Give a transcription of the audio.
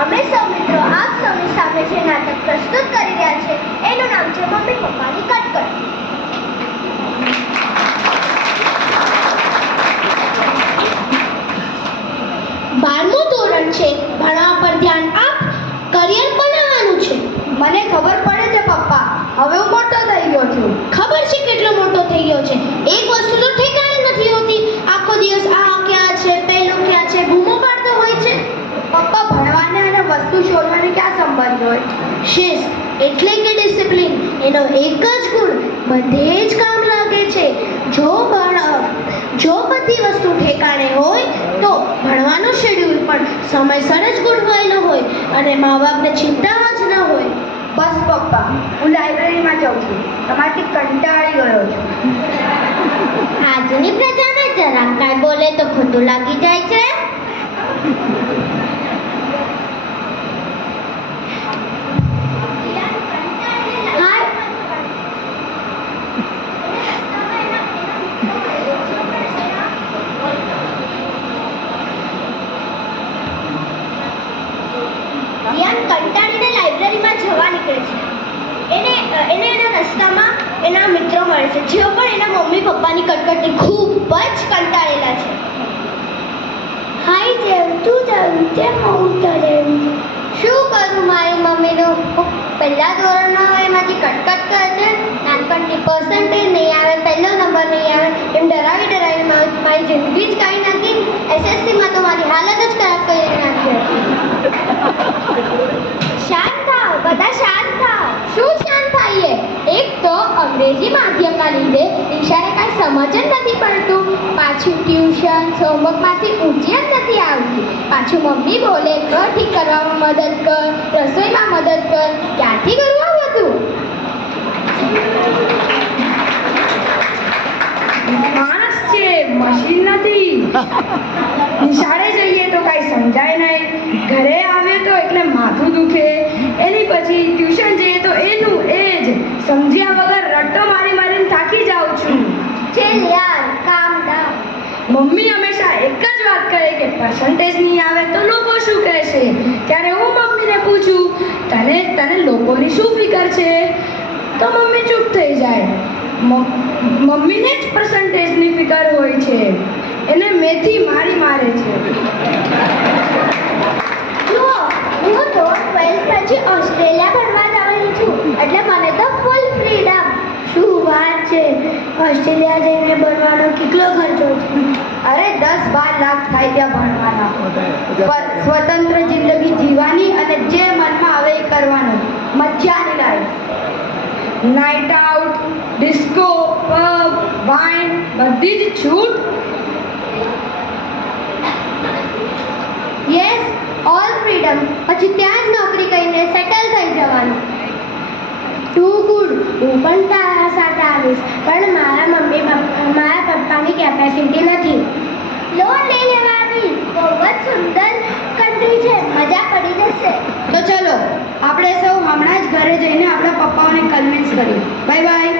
અમે સૌ મિત્રો આપ સૌની સામે જે નાટક પ્રસ્તુત કરી રહ્યા છે એનું નામ છે મમ્મી પપ્પાની કટકટ. 12મું ધોરણ છે, ભણવા પર ધ્યાન આપ, કરિયર બનાવવાનું છે. મને ખબર પડે છે પપ્પા, હવે હું મોટો થઈ ગયો છું. ખબર છે કેટલો મોટો થઈ ગયો છે? એક વસ્તુ તો ઠેકાણે નથી હોતી. આખો દિવસ આ ક્યાં છે, પેલું ક્યાં છે, બૂમો પાડતો હોય છે. પપ્પા, ભણવાને અને વસ્તુ શોધવાને ક્યાં સંબંધ હોય? શિસ્ત એટલે કે ડિસિપ્લિન, એનો એક જ ગુણ બધે જ કામ લાગે છે. જો બધી વસ્તુ ઠેકાણે હોય તો ભણવાનું શેડ્યુલ પણ સમયસર જ ગોઠવાયેલો હોય અને મા બાપને ચિંતા જ ન હોય. બસ પપ્પા, હું લાઇબ્રેરીમાં જાઉં છું. તમારાથી કંટાળી ગયો છું. આજની પ્રજાને જરા કાંઈ બોલે તો ખોટું લાગી જાય છે. રિયાન કંટાળીને લાઇબ્રેરીમાં જવા નીકળે છે. એને એના રસ્તામાં એના મિત્રો મળે છે, જેઓ પણ એના મમ્મી પપ્પાની કટકટથી ખૂબ જ કંટાળેલા છે. હાય જેમ તું જેમ હું કરે શું કરું? મારી મમ્મીનું પહેલા ધોરણમાં હોય એમાંથી કટકટ કરે છે. નાનપણથી પર્સન્ટેજ નહીં આવે, પહેલો નંબર નહીં આવે, એમ ડરાવી મારી જિંદગી જ કાઢી નાખી. SSCમાં તો મારી હાલત જ ખરાબ કરી નાખી હતી. શાંત થાવ, બધા શાંત થાવ. શું શાંત થાઈએ? એક તો અંગ્રેજી માધ્યમના લીધે દિશાને કાંઈ સમજ જ નથી પડતું. પાછું ટ્યુશન, હોમવર્કમાંથી ઊંચી જ નથી આવતી. પાછું મમ્મી બોલે ઘર ઠીક કરવામાં મદદ કર, રસોઈમાં મદદ કર. ક્યાંથી કરવું આ બધું? માણસ છે, મશીન નથી. નિશાળે જઈએ તો કાંઈ સમજાય નહીં, ઘરે આવે તો એટલે માથું દુખે, એની પછી ટ્યુશન જઈએ તો એનું એ જ સમજ્યા વગર રટ્ટો મારીને થાકી જાઉં છું. ચલ યાર, કામ ડાઉન. મમ્મી હંમેશા એક જ વાત કહે કે પર્સન્ટેજ નહીં આવે તો લોકો શું કહેશે. ત્યારે હું મમ્મીને પૂછું, તને લોકોની શું ફિકર છે? તો મમ્મી ચૂપ થઈ જાય. મમ્મીને જ પર્સન્ટેજની ફિકર હોય છે, એને મેથી મારે છે. જુઓ, હું તો 12th પછી ઓસ્ટ્રેલિયા ભણવા જવાની છું, એટલે મને તો ફૂલ ફ્રીડમ. શું વાત છે! ઓસ્ટ્રેલિયા જઈને ભણવાનો કેટલો ખર્ચો છે? અરે 10-12 લાખ થાય ત્યાં ભણવાના. સ્વતંત્ર જિંદગી જીવવાની અને જે મનમાં આવે એ કરવાનું. મજાની life. Night out, disco, pub, wine, બધી જ છૂટ. Yes, all freedom. પછી ત્યાં જ નોકરી કરીને સેટલ થઈ જવાનું. Too good. હું પણ તારા સાથે આવીશ, પણ મારા પપ્પાની કેપેસિટી નથી. લોન લઈ લેવાની. બહુ જ સુંદર કન્ટ્રી છે, મજા પડી જશે. તો ચલો, આપણે સૌ હમણાં જ ઘરે જઈને આપણા પપ્પાઓને કન્વિન્સ કરીએ. Bye bye.